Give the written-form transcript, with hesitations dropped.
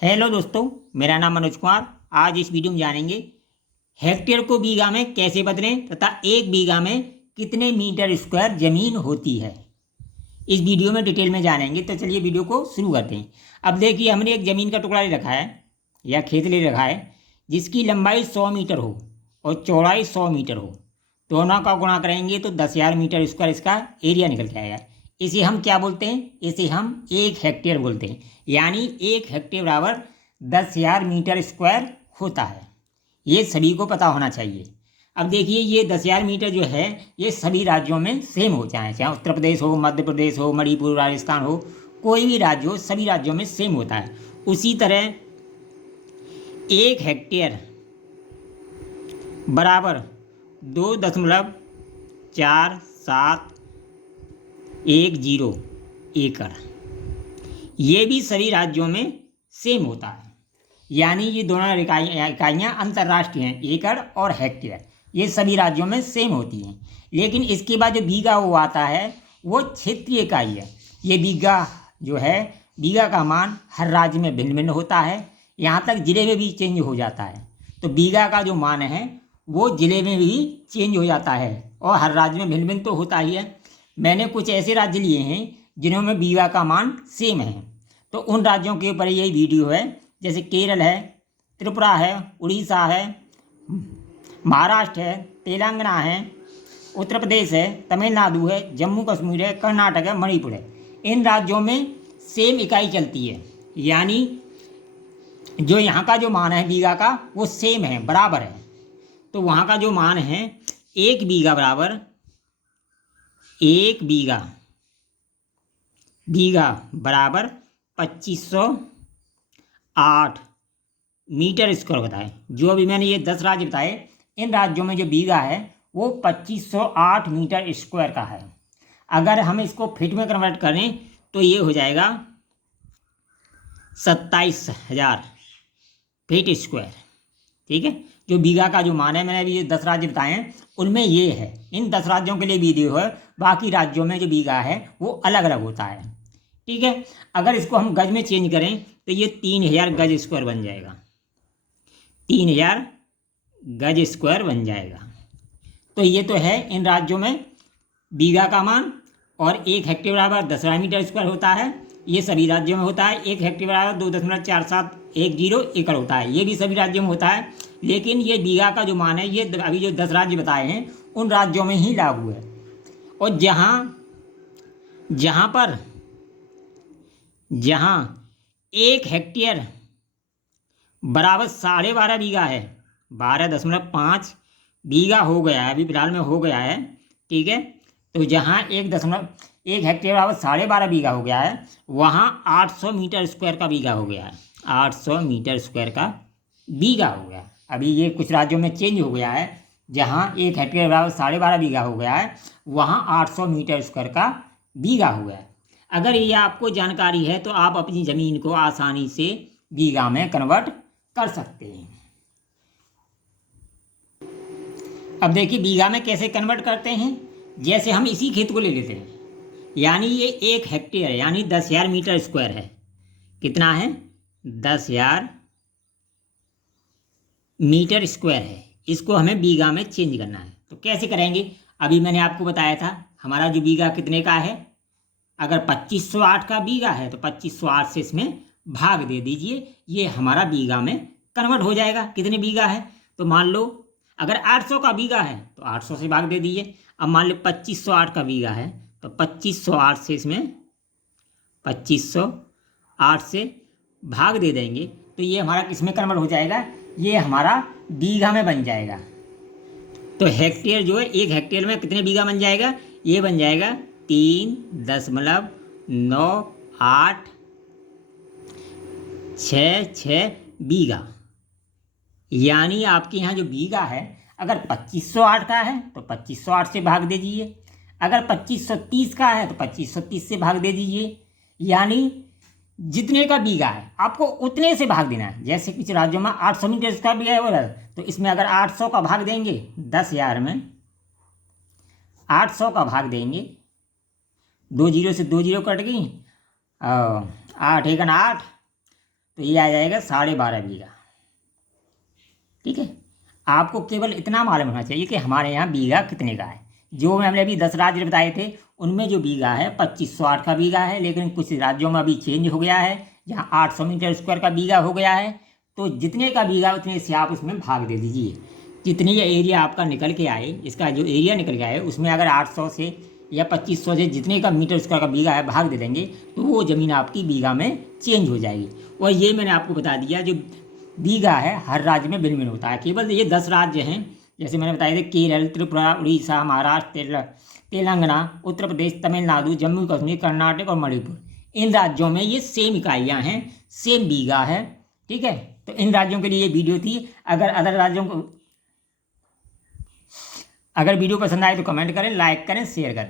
Hello दोस्तों, मेरा नाम मनोज कुमार। आज इस वीडियो में जानेंगे हेक्टेयर को बीघा में कैसे बदलें तथा एक बीघा में कितने मीटर स्क्वायर ज़मीन होती है। इस वीडियो में डिटेल में जानेंगे। तो चलिए वीडियो को शुरू करते हैं। अब देखिए, हमने एक ज़मीन का टुकड़ा ले रखा है या खेत ले रखा है जिसकी लंबाई 100 मीटर हो और चौड़ाई 100 मीटर हो। दोनों का गुणा करेंगे तो 10,000 मीटर स्क्वायर इसका एरिया निकल के आएगा। इसे हम क्या बोलते हैं? इसे हम 1 हेक्टेयर बोलते हैं। यानी 1 हेक्टेयर बराबर 10,000 मीटर स्क्वायर होता है। ये सभी को पता होना चाहिए। अब देखिए, ये 10,000 मीटर जो है ये सभी राज्यों में सेम हो, चाहे उत्तर प्रदेश हो, मध्य प्रदेश हो, मणिपुर, राजस्थान हो, कोई भी राज्य हो, सभी राज्यों में सेम होता है। उसी तरह 1 हेक्टेयर बराबर 2.4710 एकड़, ये भी सभी राज्यों में सेम होता है। यानी ये दोनों इकाइयाँ अंतर्राष्ट्रीय हैं, एकड़ और हेक्टेयर, ये सभी राज्यों में सेम होती हैं। लेकिन इसके बाद जो बीघा वो आता है वो क्षेत्रीय इकाई है। ये बीघा जो है, बीघा का मान हर राज्य में भिन्न भिन्न होता है, यहाँ तक ज़िले में भी चेंज हो जाता है। तो बीघा का जो मान है वो ज़िले में भी चेंज हो जाता है और हर राज्य में भिन्न भिन्न तो होता ही है। मैंने कुछ ऐसे राज्य लिए हैं जिन्होंने बीघा का मान सेम है, तो उन राज्यों के ऊपर यही वीडियो है। जैसे केरल है, त्रिपुरा है, उड़ीसा है, महाराष्ट्र है, तेलंगाना है, उत्तर प्रदेश है, तमिलनाडु है, जम्मू कश्मीर है, कर्नाटक है, मणिपुर है। इन राज्यों में सेम इकाई चलती है। यानी जो यहाँ का जो मान है बीघा का वो सेम है, बराबर है। तो वहाँ का जो मान है एक बीघा बराबर, एक बीघा बराबर 2508 मीटर स्क्वायर होता है। जो अभी मैंने ये 10 राज्य बताए, इन राज्यों में जो बीघा है वो 2508 मीटर स्क्वायर का है। अगर हम इसको फीट में कन्वर्ट करें तो ये हो जाएगा 27,000 फीट स्क्वायर। ठीक है, जो बीघा का जो मान है, मैंने अभी ये 10 राज्य बताए हैं उनमें ये है। इन 10 राज्यों के लिए वीडियो है, बाकी राज्यों में जो बीघा है वो अलग अलग होता है। ठीक है, अगर इसको हम गज में चेंज करें तो ये 3,000 गज स्क्वायर बन जाएगा, 3,000 गज स्क्वायर बन जाएगा। तो ये तो है इन राज्यों में बीघा का मान। और 1 हेक्टेयर बराबर 10,000 मीटर स्क्वायर होता है, ये सभी राज्यों में होता है। 1 हेक्टेयर बराबर 2.4710 एकड़ होता है, ये भी सभी राज्यों में होता है। लेकिन ये बीघा का जो मान है ये अभी जो 10 राज्य बताए हैं उन राज्यों में ही लागू है। और जहाँ 1 हेक्टेयर बराबर 12.5 बीघा है, 12.5 बीघा हो गया है, अभी फिलहाल में हो गया है। ठीक है, तो जहाँ 1 हेक्टेयर बराबर 12.5 बीघा हो गया है, वहाँ 800 मीटर स्क्वायर का बीघा हो गया है, 800 मीटर स्क्वायर का बीघा हो गया। अभी ये कुछ राज्यों में चेंज हो गया है, जहाँ 1 हेक्टेयर बराबर 12.5 बीघा हो गया है, वहाँ 800 मीटर स्क्वायर का बीघा हो गया है। अगर ये आपको जानकारी है तो आप अपनी ज़मीन को आसानी से बीघा में कन्वर्ट कर सकते हैं। अब देखिए बीघा में कैसे कन्वर्ट करते हैं। जैसे हम इसी खेत को ले लेते हैं, यानी ये 1 हेक्टेयर यानी 10,000 मीटर स्क्वायर है। कितना है? 10,000 मीटर स्क्वायर है। इसको हमें बीघा में चेंज करना है, तो कैसे करेंगे? अभी मैंने आपको बताया था हमारा जो बीघा कितने का है। अगर 2508 का बीघा है तो 2508 से इसमें भाग दे दीजिए, ये हमारा बीघा में कन्वर्ट हो जाएगा। कितने बीघा है? तो मान लो अगर 800 का बीघा है तो 800 से भाग दे दीजिए। अब मान लो 2508 का बीघा है तो 2508 से इसमें 2508 से भाग दे देंगे, तो ये हमारा किस में कन्वर्ट हो जाएगा? ये हमारा बीघा में बन जाएगा। तो हेक्टेयर जो है, 1 हेक्टेयर में कितने बीघा बन जाएगा? ये बन जाएगा 3.9866 बीघा। यानी आपके यहाँ जो बीघा है, अगर 2508 का है तो 2508 से भाग दे दीजिए, अगर 2530 का है तो 2530 से भाग दे दीजिए। यानी जितने का बीघा है आपको उतने से भाग देना है। जैसे कुछ राज्यों में 800 मीटर स्क्वायर बीघा है, तो इसमें अगर 800 का भाग देंगे, 10,000 में 800 का भाग देंगे, 2 जीरो से 2 जीरो कट गई, 8 1 8, तो ये आ जाएगा 12.5 बीघा। ठीक है, आपको केवल इतना मालूम होना चाहिए कि हमारे यहाँ बीघा कितने का है। जो हमने अभी 10 राज्य बताए थे उनमें जो बीघा है 2508 का बीघा है, लेकिन कुछ राज्यों में अभी चेंज हो गया है, जहाँ 800 मीटर स्क्वायर का बीघा हो गया है। तो जितने का बीघा उतने से आप उसमें भाग दे दीजिए। जितनी ये एरिया आपका निकल के आए, इसका जो एरिया निकल के आए उसमें अगर 800 से या 2500 से जितने का मीटर स्क्वायर का बीघा है भाग दे देंगे तो वो ज़मीन आपकी बीघा में चेंज हो जाएगी। और ये मैंने आपको बता दिया, जो बीघा है हर राज्य में भिन्न भिन्न होता है। केवल ये 10 राज्य हैं, जैसे मैंने बताया था, केरल, त्रिपुरा, उड़ीसा, महाराष्ट्र, तेलंगाना, उत्तर प्रदेश, तमिलनाडु, जम्मू कश्मीर, कर्नाटक और मणिपुर। इन राज्यों में ये सेम इकाइयाँ हैं, सेम बीघा है। ठीक है, तो इन राज्यों के लिए ये वीडियो थी। अगर अदर राज्यों को अगर वीडियो पसंद आए तो कमेंट करें, लाइक करें, शेयर करें।